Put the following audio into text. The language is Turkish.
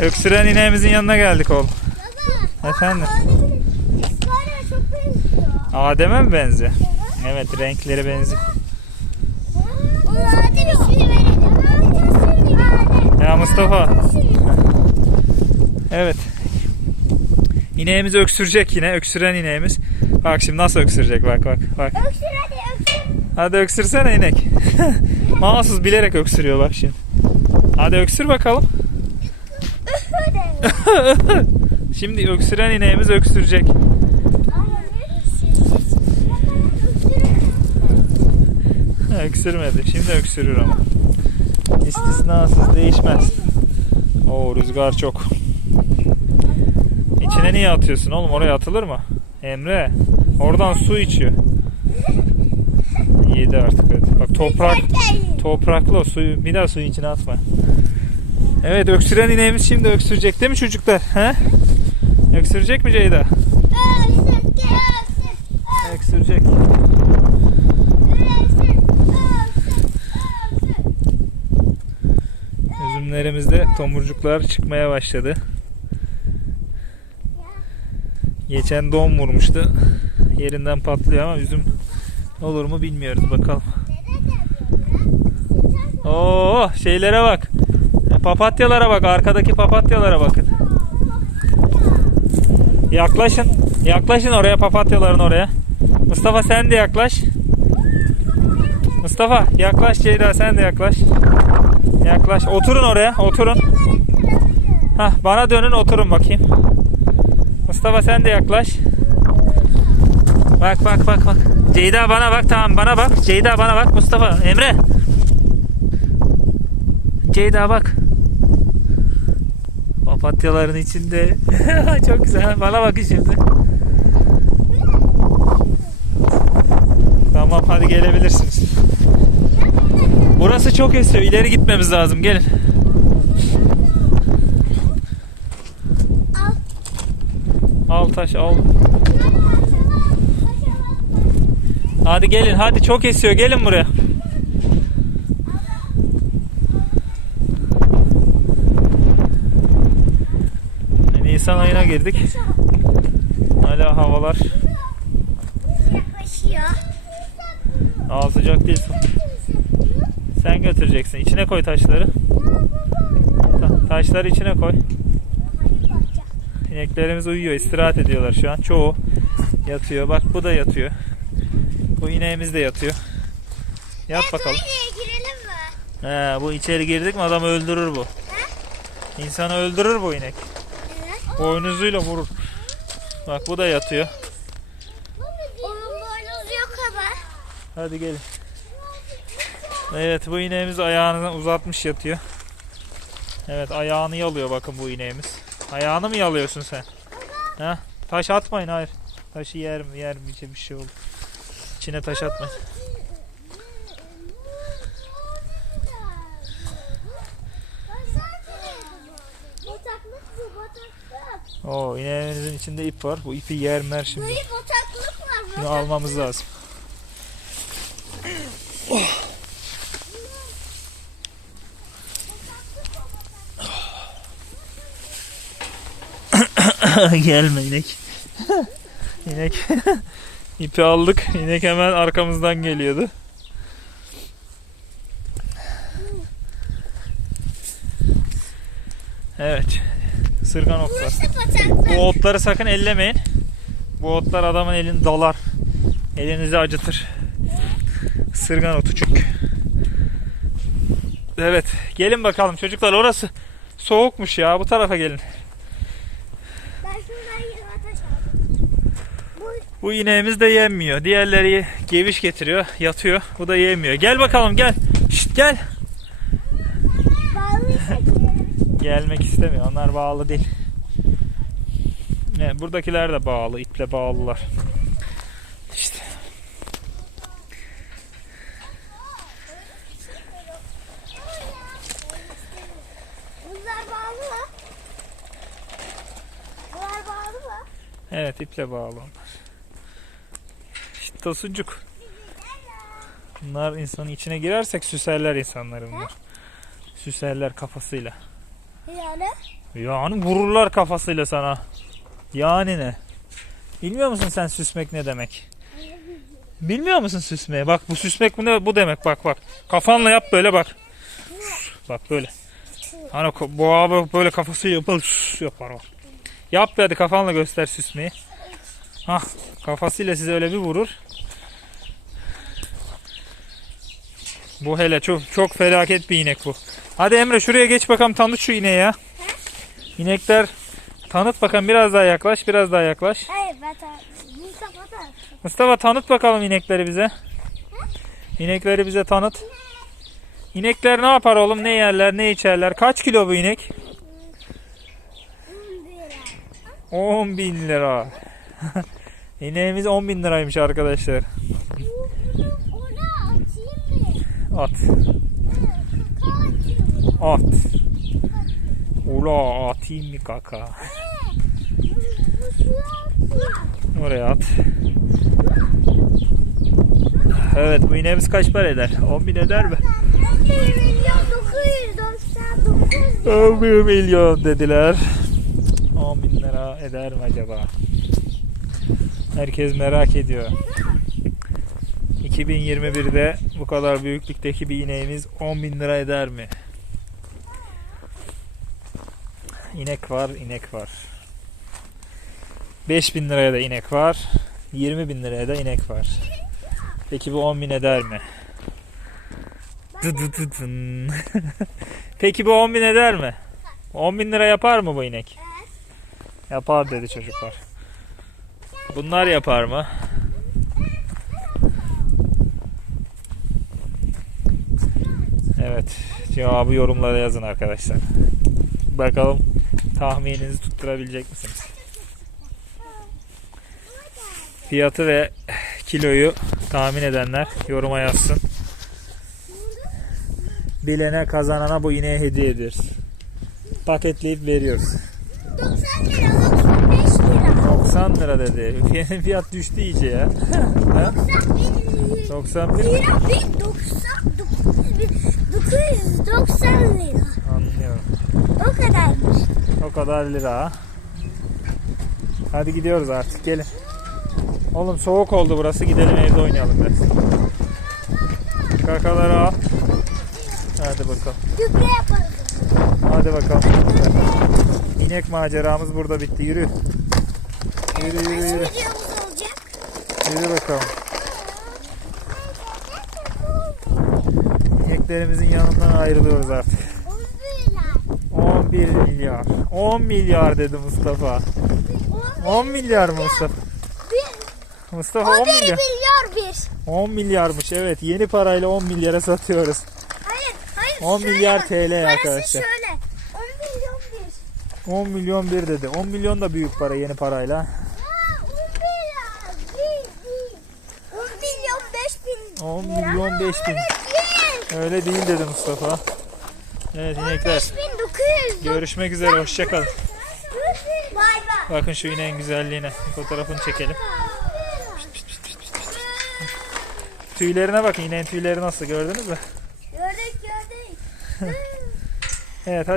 Öksüren ineğimizin yanına geldik oğlum. Baba. Efendim? Adem'e çok benziyor. Adem'e mi benziyor? Evet, renkleri benziyor. Ona Adem ismini verelim. Adem. Ya Mustafa. Evet. İneğimiz öksürecek yine. Öksüren ineğimiz. Bak şimdi nasıl öksürecek, bak. Öksür hadi öksür. Hadi öksürsene inek. Mahsus bilerek öksürüyor bak şimdi. Hadi öksür bakalım. Şimdi öksüren ineğimiz öksürecek. Öksürmedi. Şimdi öksürür ama. İstisnasız, değişmez. Oo, rüzgar çok. İçine niye atıyorsun oğlum? Oraya atılır mı? Emre. Oradan su içiyor. Yedi artık hadi. Bak topraklı o suyu. Bir daha suyun içine atma. Evet, öksüren ineğimiz şimdi öksürecek değil mi çocuklar? He? Öksürecek mi Ceyda? Öksürecek. Üzümlerimizde tomurcuklar çıkmaya başladı. Geçen don vurmuştu. Yerinden patlıyor ama üzüm olur mu bilmiyoruz, bakalım. Oo, şeylere bak. Papatyalara bak. Arkadaki papatyalara bakın. Yaklaşın. Yaklaşın oraya, papatyaların oraya. Mustafa sen de yaklaş. Mustafa yaklaş, Ceyda sen de yaklaş. Yaklaş. Oturun oraya. Oturun. Hah, bana dönün, oturun bakayım. Mustafa sen de yaklaş. Bak. Ceyda bana bak, tamam bana bak. Ceyda bana bak. Mustafa, Emre. Ceyda bak. Papatyaların içinde. Çok güzel. Bana bakın şimdi. Tamam, hadi gelebilirsiniz. Burası çok esiyor. İleri gitmemiz lazım. Gelin. Al taş al. Hadi gelin. Hadi, çok esiyor. Gelin buraya. Nisan ayına girdik. Hala havalar sıcak değil. Sen götüreceksin. İçine koy taşları. Taşları içine koy. İneklerimiz uyuyor. İstirahat ediyorlar şu an. Çoğu yatıyor. Bak bu da yatıyor. Bu ineğimiz de yatıyor. Yat bakalım. Girelim mi? Bu içeri girdik mi adamı öldürür bu. İnsanı öldürür bu inek. Boynuzuyla vurur. Bak bu da yatıyor. Onun boynuzu yok kadar. Hadi gelin. Evet, bu ineğimiz ayağını uzatmış yatıyor. Evet, ayağını yalıyor bakın bu ineğimiz. Ayağını mı yalıyorsun sen? Ha? Taş atmayın, hayır. Taşı yer bir şey olur. İçine taş atmayın. Oo, ineğimizin içinde ip var. Bu ipi yer şimdi. Böyle bataklık var. Bunu almamız lazım. Gelme inek. İnek. İpi aldık. İnek hemen arkamızdan geliyordu. Evet. Isırgan otlar. Bu otları sakın ellemeyin. Bu otlar adamın elini dalar. Elinizi acıtır. Isırgan otu çünkü. Evet. Gelin bakalım çocuklar, orası soğukmuş ya. Bu tarafa gelin. Ben şuradan yerime taş aldım. Bu ineğimiz de yemiyor. Diğerleri geviş getiriyor. Yatıyor. Bu da yemiyor. Gel bakalım gel. Şşt gel. Bağlıysa girelim. Gelmek istemiyor. Onlar bağlı değil. Ne, buradakiler de bağlı. İple bağlılar. İşte. Bunlar bağlı mı? Bunlar bağlı mı? Evet, iple bağlı onlar. İşte tosuncuk. Bunlar insanın içine girersek süserler insanları bunlar. Süserler kafasıyla. Yani? Yani vururlar kafasıyla sana. Yani ne? Bilmiyor musun sen süsmek ne demek? Bilmiyor musun süsmeyi? Bak bu süsmek bu ne? Bu demek bak bak. Kafanla yap böyle bak. Bak böyle. Hani bu abi böyle kafası yapar o. Yap bir hadi kafanla göster süsmeyi. Hah kafasıyla size öyle bir vurur. Bu hele çok felaket bir inek bu. Hadi Emre şuraya geç bakalım tanıt şu ineği ya. İnekler tanıt bakalım biraz daha yaklaş biraz daha yaklaş. Hayır ben Mustafa da. Mustafa tanıt bakalım inekleri bize. İnekleri bize tanıt. İnekler ne yapar oğlum? Ne yerler, ne içerler? Kaç kilo bu inek? 10 bin lira. İneğimiz 10 bin liraymış arkadaşlar. Ona atayım mı? At. Kaka atayım. At. Ula atayım mı kaka? Oraya at. Evet bu ineğimiz kaç para eder? 10 bin eder mi? 1.999. 11 milyon dediler. 10 bin lira eder mi acaba? Herkes merak ediyor. 2021'de bu kadar büyüklükteki bir ineğimiz 10 bin lira eder mi? İnek var, inek var. 5 bin liraya da inek var. 20 bin liraya da inek var. Peki bu 10 bin eder mi? Dıdıdıdın. Peki bu 10 bin eder mi? 10 bin lira yapar mı bu inek? Yapar dedi çocuklar. Bunlar yapar mı? Evet. Cevabı yorumlara yazın arkadaşlar. Bakalım tahmininizi tutturabilecek misiniz? Fiyatı ve kiloyu tahmin edenler yoruma yazsın. Bilene kazanana bu ineği hediye ederiz. Paketleyip veriyoruz. 90 lira, 95 lira. 90 lira dedi. Fiyat düştü iyice ya. Ha? 91 mi? Lira 990 lira. Anlıyorum. O kadarmış. O kadar lira. Hadi gidiyoruz artık gelin. Oğlum soğuk oldu burası gidelim evde oynayalım biraz. Kakaları al. Hadi bakalım. Gübre yaparız. Hadi bakalım. İnek maceramız burada bitti. Yürü. Yürü yürü yürü. Videomuz olacak. Yürü bakalım. İneklerimizin yanından ayrılıyoruz artık. 11 milyar. 10 milyar dedi Mustafa. 10 milyar mı Mustafa? Mustafa 10 11 milyar. milyar bir. 10 milyarmış evet. Yeni parayla 10 milyara satıyoruz. Hayır, hayır. 10 şöyle milyar bak, TL parası arkadaşlar. şöyle. 10 milyon bir. 10 milyon bir dedi. 10 milyon da büyük para yeni parayla. Ha, 10 milyar. Değil. 10 milyon 5 bin. 10 milyon 5 bin. Değil. Öyle değil dedi Mustafa. Evet inekler. 5900. Görüşmek üzere. Hoşçakalın. Bay bay. Bakın şu ineğin güzelliğine. Fotoğrafını çekelim. Tüylerine bakın. İneğin tüyleri nasıl gördünüz mü? Gördük. Evet hadi.